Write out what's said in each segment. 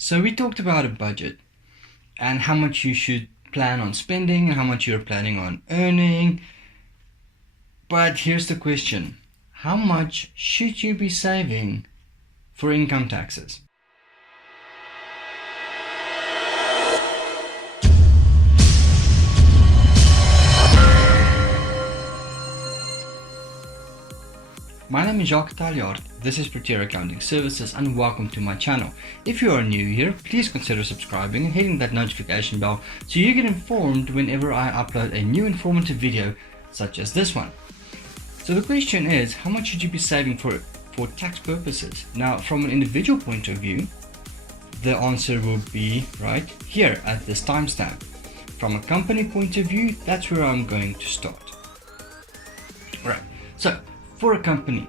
So we talked about a budget and how much you should plan on spending and how much you're planning on earning. But here's the question. How much should you be saving for income taxes? My name is Jacques Taljaard, this is Practitioner Accounting Services, and welcome to my channel. If you are new here, please consider subscribing and hitting that notification bell so you get informed whenever I upload a new informative video such as this one. So the question is, how much should you be saving for tax purposes? Now, from an individual point of view, the answer will be right here at this timestamp. From a company point of view, that's where I'm going to start. Alright, so for a company,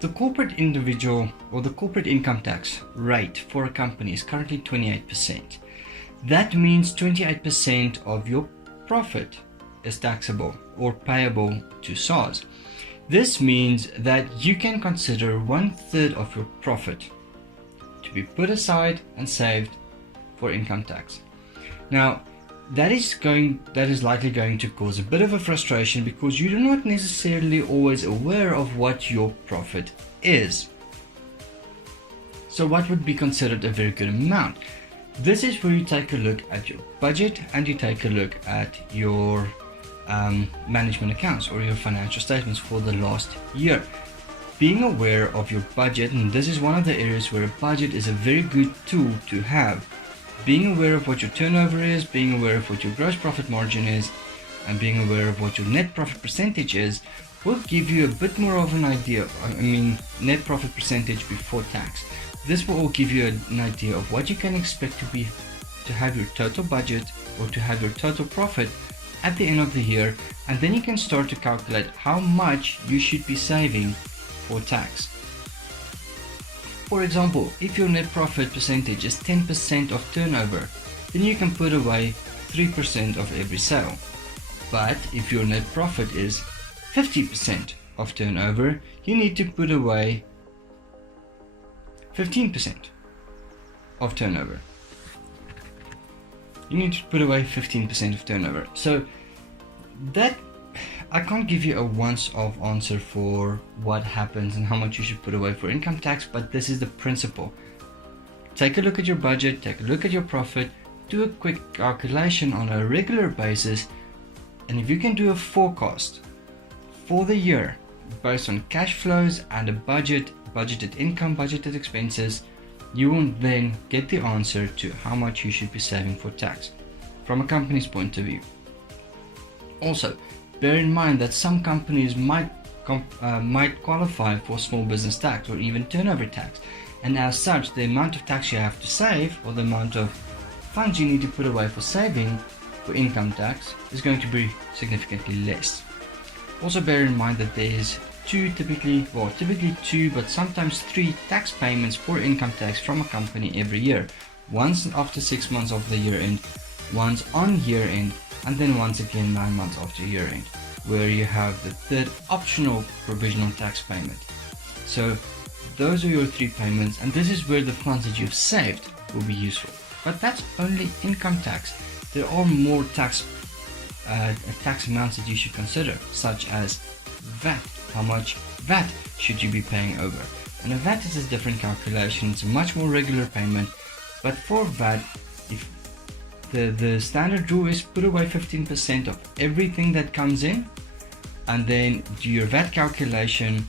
the corporate individual or the corporate income tax rate for a company is currently 28%. That means 28% of your profit is taxable or payable to SARS. This means that you can consider 1/3 of your profit to be put aside and saved for income tax. Now, that is likely going to cause a bit of a frustration because you're not necessarily always aware of what your profit is. So what would be considered a very good amount? This is where you take a look at your budget and you take a look at your management accounts or your financial statements for the last year. Being aware of your budget, and this is one of the areas where a budget is a very good tool to have. Being aware of what your turnover is, being aware of what your gross profit margin is, and being aware of what your net profit percentage is will give you a bit more of an idea. Net profit percentage before tax. This will all give you an idea of what you can expect to have your total budget or to have your total profit at the end of the year, and then you can start to calculate how much you should be saving for tax. For example, if your net profit percentage is 10% of turnover, then you can put away 3% of every sale. But if your net profit is 50% of turnover, you need to put away 15% of turnover. You need to put away 15% of turnover. So that I can't give you a once-off answer for what happens and how much you should put away for income tax, but this is the principle. Take a look at your budget, take a look at your profit, do a quick calculation on a regular basis, and if you can do a forecast for the year based on cash flows and a budget, budgeted income, budgeted expenses, you will then get the answer to how much you should be saving for tax from a company's point of view. Also, bear in mind that some companies might qualify for small business tax or even turnover tax, and as such the amount of tax you have to save or the amount of funds you need to put away for saving for income tax is going to be significantly less. Also bear in mind that there is typically two, but sometimes 3 tax payments for income tax from a company every year. Once after 6 months of the year end, once on year end, and then once again 9 months after year end, where you have the third optional provisional tax payment. So those are your 3 payments, and this is where the funds that you've saved will be useful. But that's only income tax. There are more tax amounts that you should consider, such as VAT. How much VAT should you be paying over? And a VAT is a different calculation. It's a much more regular payment, but for VAT, if the standard rule is put away 15% of everything that comes in, and then do your VAT calculation,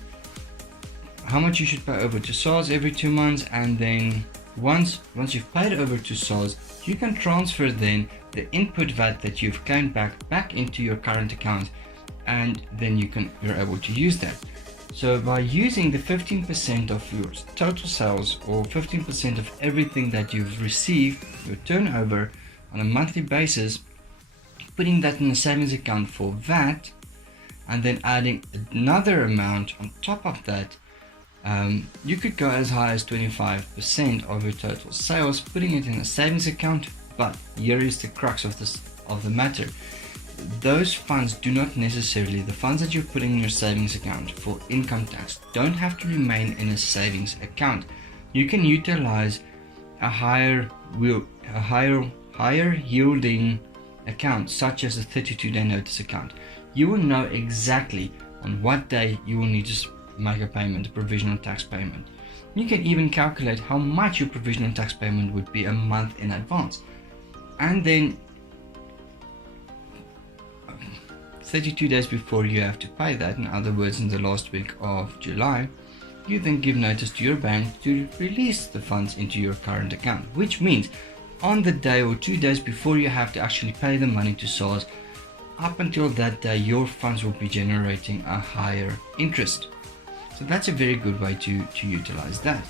how much you should pay over to SARS every 2 months, and then once you've paid over to SARS, you can transfer then the input VAT that you've claimed back into your current account, and then you're able to use that. So by using the 15% of your total sales or 15% of everything that you've received, your turnover on a monthly basis, putting that in a savings account for VAT, and then adding another amount on top of that, you could go as high as 25% of your total sales, putting it in a savings account. But here is the crux of the matter. Those funds do not necessarily, the funds that you're putting in your savings account for income tax don't have to remain in a savings account. You can utilize a higher yielding account, such as a 32-day notice account, you will know exactly on what day you will need to make a payment, a provisional tax payment. You can even calculate how much your provisional tax payment would be a month in advance. And then 32 days before you have to pay that, in other words in the last week of July, you then give notice to your bank to release the funds into your current account, which means on the day or 2 days before you have to actually pay the money to SARS, up until that day your funds will be generating a higher interest. So that's a very good way to utilize that,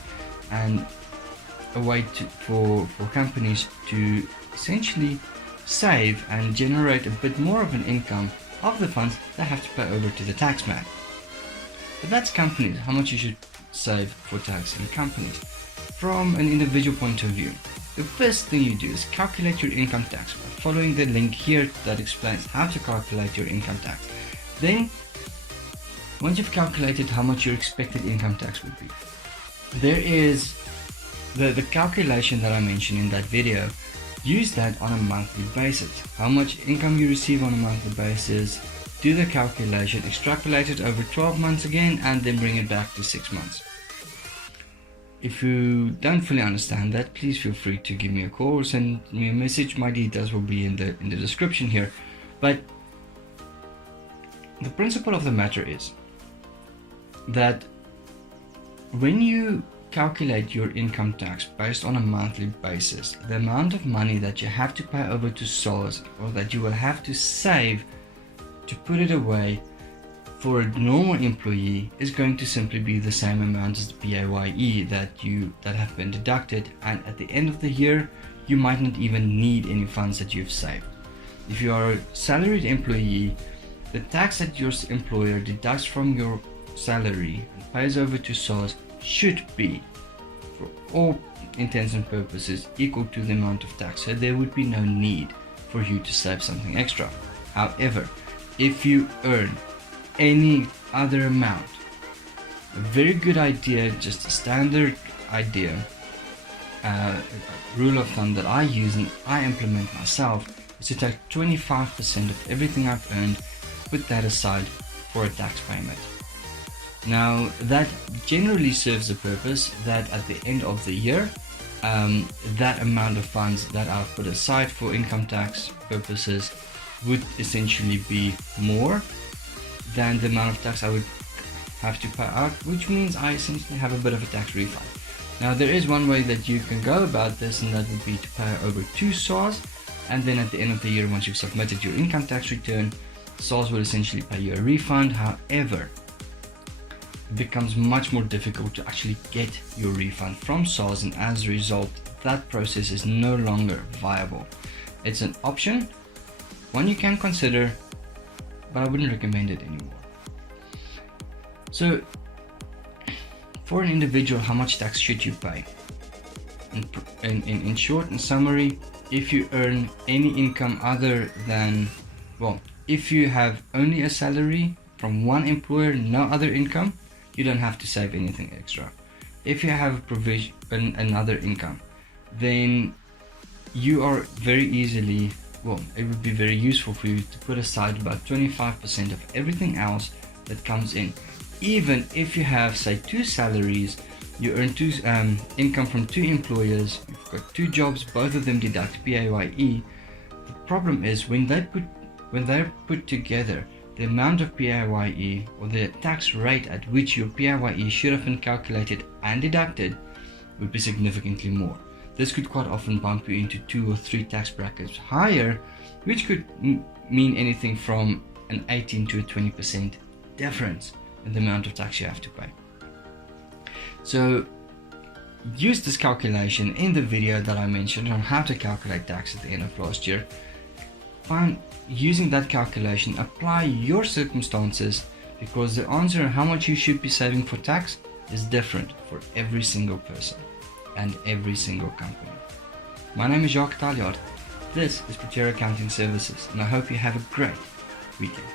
and a way for companies to essentially save and generate a bit more of an income of the funds they have to pay over to the taxman. But that's companies, how much you should save for tax in companies. From an individual point of view, the first thing you do is calculate your income tax by following the link here that explains how to calculate your income tax. Then, once you've calculated how much your expected income tax would be, there is the calculation that I mentioned in that video. Use that on a monthly basis. How much income you receive on a monthly basis, do the calculation, extrapolate it over 12 months again, and then bring it back to 6 months. If you don't fully understand that, please feel free to give me a call or send me a message. My details will be in the description here. But the principle of the matter is that when you calculate your income tax based on a monthly basis, the amount of money that you have to pay over to SARS, or that you will have to save to put it away for a normal employee, is going to simply be the same amount as the PAYE that have been deducted, and at the end of the year you might not even need any funds that you've saved. If you are a salaried employee, the tax that your employer deducts from your salary and pays over to SARS should be, for all intents and purposes, equal to the amount of tax, so there would be no need for you to save something extra. However, if you earn any other amount, a very good idea, just a standard idea, rule of thumb that I use and I implement myself, is to take 25% of everything I've earned, put that aside for a tax payment. Now that generally serves the purpose that at the end of the year, that amount of funds that I've put aside for income tax purposes would essentially be more than the amount of tax I would have to pay out, which means I essentially have a bit of a tax refund. Now there is one way that you can go about this, and that would be to pay over to SARS, and then at the end of the year, once you've submitted your income tax return, SARS will essentially pay you a refund. However, it becomes much more difficult to actually get your refund from SARS, and as a result that process is no longer viable. It's an option, one you can consider, but I wouldn't recommend it anymore. So for an individual, how much tax should you pay? In short and summary, if you earn any income other than, well, if you have only a salary from one employer, no other income, you don't have to save anything extra. If you have another income, then you are very easily, well, it would be very useful for you to put aside about 25% of everything else that comes in. Even if you have, say, 2 salaries, you earn income from 2 employers, you've got 2 jobs, both of them deduct PAYE. The problem is when they're put together, the amount of PAYE, or the tax rate at which your PAYE should have been calculated and deducted, would be significantly more. This could quite often bump you into 2 or 3 tax brackets higher, which could mean anything from an 18 to a 20% difference in the amount of tax you have to pay. So use this calculation in the video that I mentioned on how to calculate tax at the end of last year. Using that calculation, apply your circumstances, because the answer on how much you should be saving for tax is different for every single person and every single company. My name is Jacques Taljaard. This is Practitioner Accounting Services, and I hope you have a great weekend.